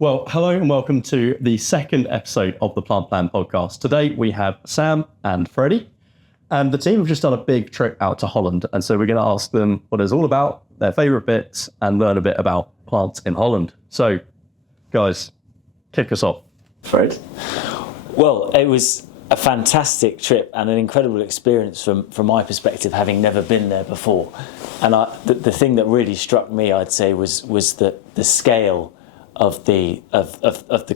Well, hello and welcome to the second episode of the Plant Plan podcast. Today we have Sam and Freddy, and the team have just done a big trip out to Holland. And so we're going to ask them what it's all about, their favourite bits, and learn a bit about plants in Holland. So, guys, kick us off. Fred? Well, it was a fantastic trip and an incredible experience from my perspective, having never been there before. And the thing that really struck me, I'd say, was the scale of the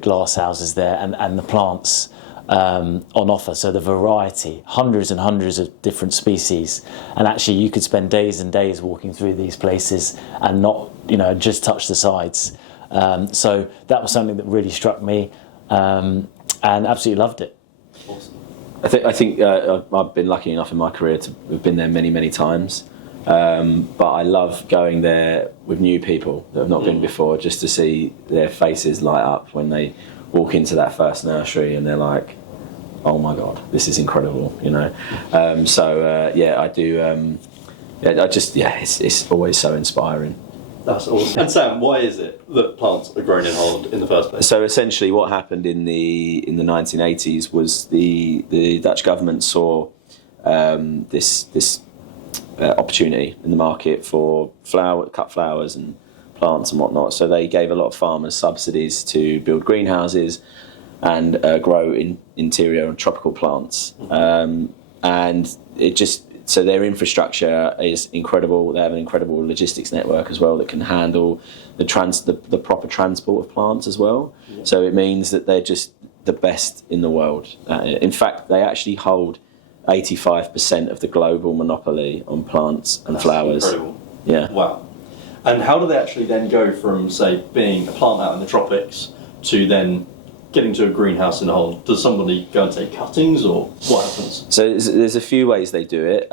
glass houses there and the plants on offer. So the variety, hundreds and hundreds of different species, and actually you could spend days and days walking through these places and not, just touch the sides. So that was something that really struck me, and absolutely loved it. Awesome. I think I've been lucky enough in my career to have been there many times. But I love going there with new people that have not been before, just to see their faces light up when they walk into that first nursery and they're like, oh my God, this is incredible, I do. It's always so inspiring. That's awesome. And Sam, why is it that plants are grown in Holland in the first place? So essentially what happened in the 1980s was the Dutch government saw this opportunity in the market for cut flowers and plants and whatnot. So they gave a lot of farmers subsidies to build greenhouses and grow interior and tropical plants. And so their infrastructure is incredible. They have an incredible logistics network as well that can handle the proper transport of plants as well. Yeah. So it means that they're just the best in the world. In fact, they actually hold 85% of the global monopoly on plants and flowers. Incredible. Yeah. Wow. And how do they actually then go from, say, being a plant out in the tropics to then getting to a greenhouse in Holland? Does somebody go and take cuttings, or what happens? So there's a few ways they do it.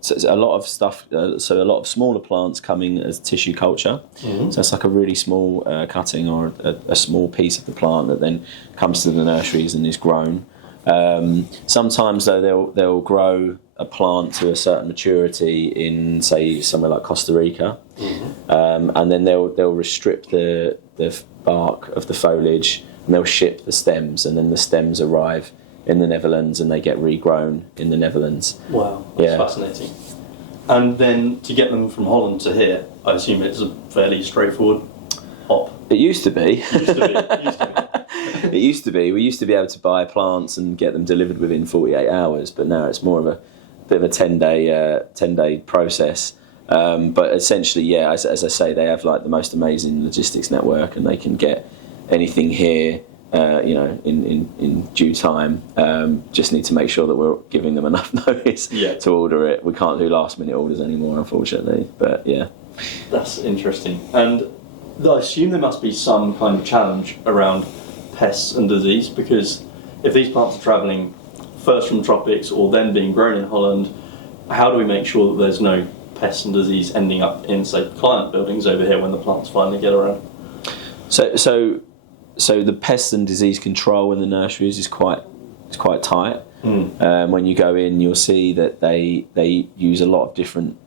So a lot of stuff. So a lot of smaller plants coming as tissue culture. Mm-hmm. So it's like a really small cutting or a small piece of the plant that then comes to the nurseries and is grown. Sometimes though they'll grow a plant to a certain maturity in, say, somewhere like Costa Rica, and then they'll restrip the bark of the foliage and they'll ship the stems, and then the stems arrive in the Netherlands and they get regrown in the Netherlands. Wow, that's fascinating. And then to get them from Holland to here, I assume it's a fairly straightforward hop. It used to be. It used to be. We used to be able to buy plants and get them delivered within 48 hours, but now it's more of a bit of a 10-day process. But essentially, as I say, they have like the most amazing logistics network, and they can get anything here, in due time. Just need to make sure that we're giving them enough notice to order it. We can't do last-minute orders anymore, unfortunately. But yeah, that's interesting. And I assume there must be some kind of challenge around pests and disease, because if these plants are travelling first from the tropics or then being grown in Holland, how do we make sure that there's no pests and disease ending up in, say, client buildings over here when the plants finally get around? So the pests and disease control in the nurseries is quite tight. When you go in, you'll see that they use a lot of different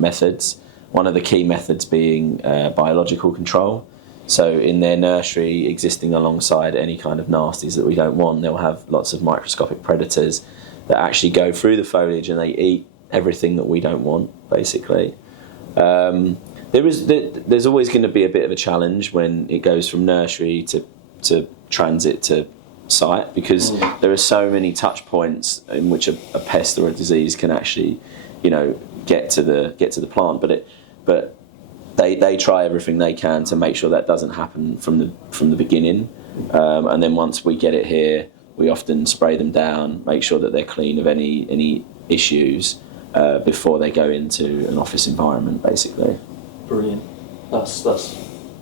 methods. One of the key methods being biological control. So in their nursery, existing alongside any kind of nasties that we don't want, they'll have lots of microscopic predators that actually go through the foliage and they eat everything that we don't want, basically. There's always going to be a bit of a challenge when it goes from nursery to transit to site, because there are so many touch points in which a pest or a disease can actually, get to the plant. But they try everything they can to make sure that doesn't happen from the beginning. And then once we get it here, we often spray them down, make sure that they're clean of any issues before they go into an office environment, basically. Brilliant. That's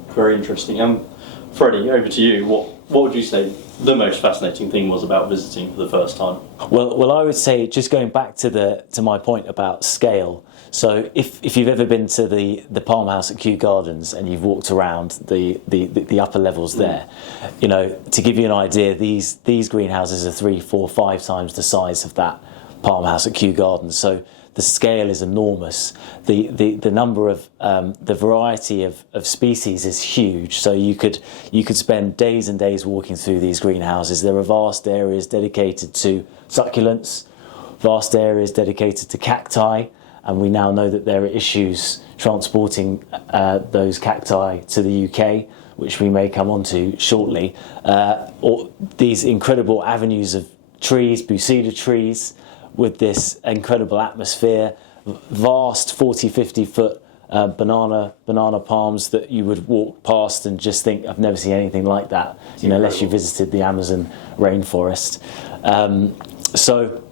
very interesting. Freddy, over to you. What would you say the most fascinating thing was about visiting for the first time? Well, I would say, just going back to my point about scale. So if you've ever been to the Palm House at Kew Gardens and you've walked around the upper levels there, to give you an idea, these greenhouses are 3, 4, 5 times the size of that Palm House at Kew Gardens. So the scale is enormous. The number of the variety of species is huge. So you could spend days and days walking through these greenhouses. There are vast areas dedicated to succulents, vast areas dedicated to cacti, and we now know that there are issues transporting those cacti to the UK, which we may come on to shortly. Or these incredible avenues of trees, Buceda trees, with this incredible atmosphere, vast 40, 50 foot banana palms that you would walk past and just think, I've never seen anything like that, unless you visited the Amazon rainforest. So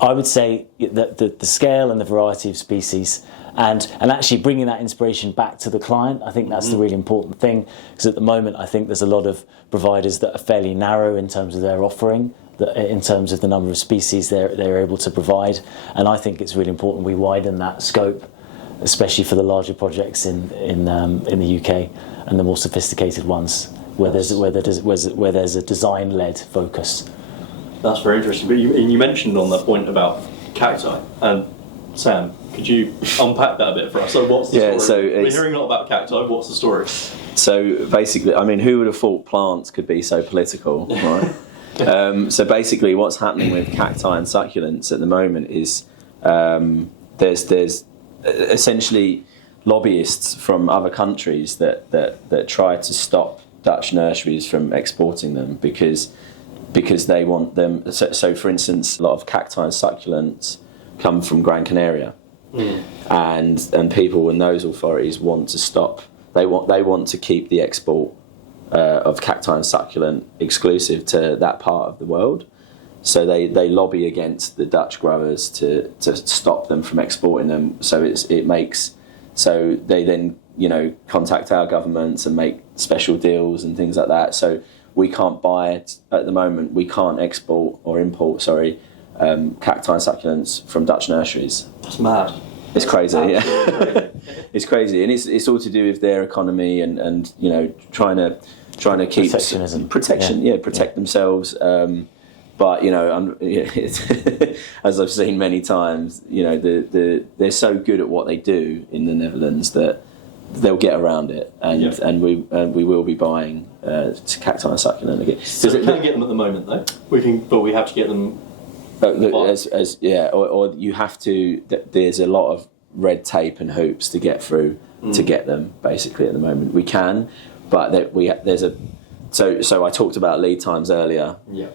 I would say that the scale and the variety of species, and actually bringing that inspiration back to the client, I think that's the really important thing, because at the moment I think there's a lot of providers that are fairly narrow in terms of their offering, in terms of the number of species they're able to provide, and I think it's really important we widen that scope, especially for the larger projects in the UK and the more sophisticated ones where there's a design-led focus. That's very interesting. But you mentioned on that point about cacti, and Sam, could you unpack that a bit for us? So what's the story? So we're hearing a lot about cacti. What's the story? So basically, I mean, who would have thought plants could be so political, right? So basically, what's happening with cacti and succulents at the moment is there's essentially lobbyists from other countries that try to stop Dutch nurseries from exporting them because they want them. So for instance, a lot of cacti and succulents come from Gran Canaria, and people in those authorities want to stop. They want to keep the export of cacti and succulent exclusive to that part of the world. So they lobby against the Dutch growers to stop them from exporting them. So so they then contact our governments and make special deals and things like that. So we can't buy it at the moment. We can't import cacti and succulents from Dutch nurseries. That's mad. It's crazy, yeah. Crazy. It's crazy, and it's all to do with their economy and trying to keep protectionism. Protect themselves. But as I've seen many times, they're so good at what they do in the Netherlands that they'll get around it, and we will be buying cacti and succulent again. So we can get them at the moment, though. But we have to get them. Or you have to. There's a lot of red tape and hoops to get through to get them. Basically, at the moment we can, but there's a. So I talked about lead times earlier. Yeah.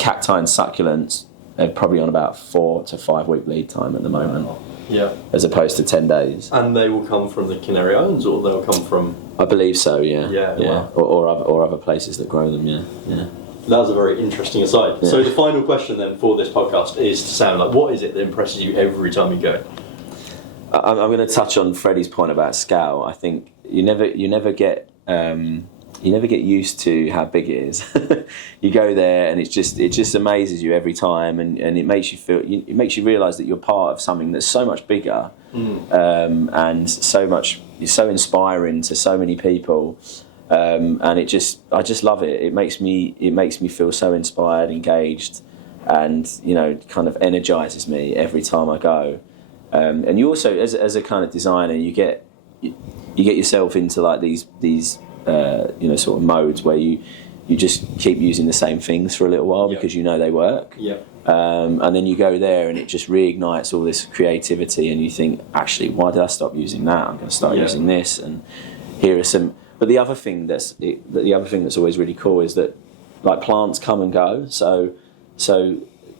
Cacti and succulents are probably on about 4 to 5 week lead time at the moment. Yeah. As opposed to 10 days. And they will come from the Canary Islands, or they'll come from. I believe so. Yeah. Yeah. Wow. Or other places that grow them. Yeah. That was a very interesting aside. Yeah. So the final question then for this podcast is to Sam, what is it that impresses you every time you go? I'm going to touch on Freddie's point about scale. I think you never get used to how big it is. You go there and it just amazes you every time, and it makes you realise that you're part of something that's so much bigger, and you're so inspiring to so many people. And I just love it. It makes me feel so inspired, engaged, and kind of energises me every time I go. And you also, as a kind of designer, you get yourself into like these sort of modes where you just keep using the same things for a little while because they work. Yeah. And then you go there and it just reignites all this creativity, and you think, actually, why did I stop using that? I'm going to start using this, and here are some. But the other thing that's always really cool is that like plants come and go. So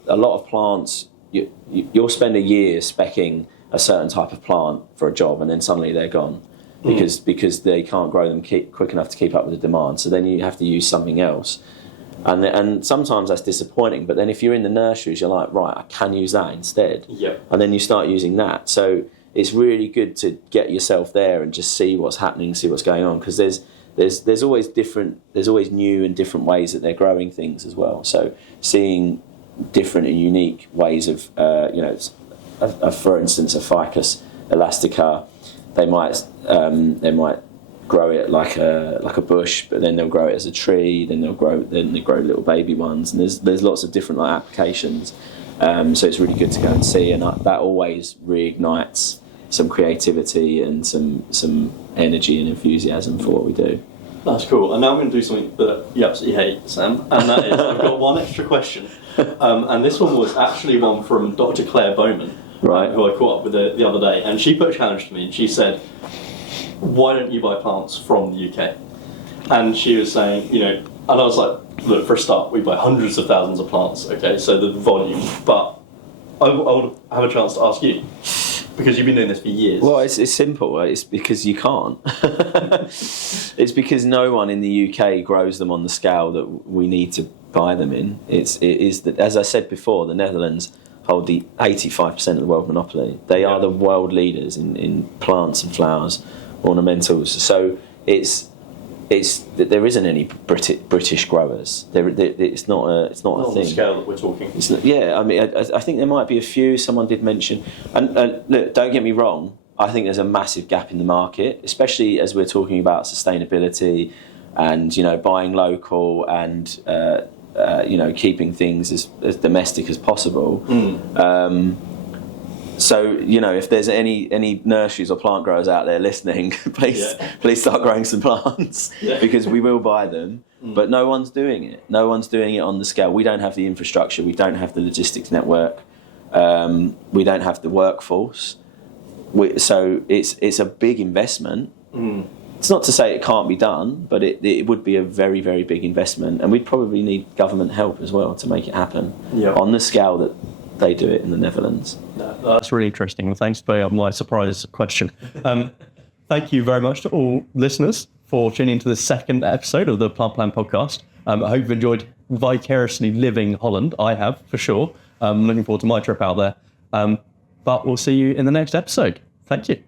a lot of plants you'll spend a year speccing a certain type of plant for a job, and then suddenly they're gone because they can't grow them quick enough to keep up with the demand. So then you have to use something else, and sometimes that's disappointing. But then if you're in the nurseries, you're like, right, I can use that instead. Yeah. And then you start using that. So it's really good to get yourself there and just see what's happening, see what's going on, because there's always new and different ways that they're growing things as well. So seeing different and unique ways of for instance, a Ficus elastica, they might grow it like a bush, but then they'll grow it as a tree, then they grow little baby ones, and there's lots of different applications. So it's really good to go and see, and that always reignites some creativity and some energy and enthusiasm for what we do. That's cool. And now I'm going to do something that you absolutely hate, Sam, and that is I've got one extra question. And this one was actually one from Dr. Claire Bowman, Right. who I caught up with the other day, and she put a challenge to me, and she said, why don't you buy plants from the UK? And she was saying, and I was like, look, for a start, we buy hundreds of thousands of plants, okay, so the volume, but I would have a chance to ask you, because you've been doing this for years. Well, it's simple. It's because you can't. It's because no one in the UK grows them on the scale that we need to buy them in. It is that, as I said before, the Netherlands hold the 85% of the world monopoly. They are the world leaders in plants and flowers, ornamentals. So there isn't any British growers. It's not a thing. Not on the scale that we're talking. I think there might be a few. Someone did mention, and look, don't get me wrong. I think there's a massive gap in the market, especially as we're talking about sustainability, and buying local and keeping things as domestic as possible. So if there's any nurseries or plant growers out there listening, please start growing some plants because we will buy them. But no one's doing it. No one's doing it on the scale. We don't have the infrastructure. We don't have the logistics network. We don't have the workforce. So it's a big investment. It's not to say it can't be done, but it would be a very, very big investment, and we'd probably need government help as well to make it happen on the scale that they do it in the Netherlands. That's really interesting. Thanks for my surprise question. Thank you very much to all listeners for tuning into the second episode of the Plant Plan podcast. I hope you've enjoyed vicariously living Holland. I have, for sure. I'm looking forward to my trip out there. But we'll see you in the next episode. Thank you.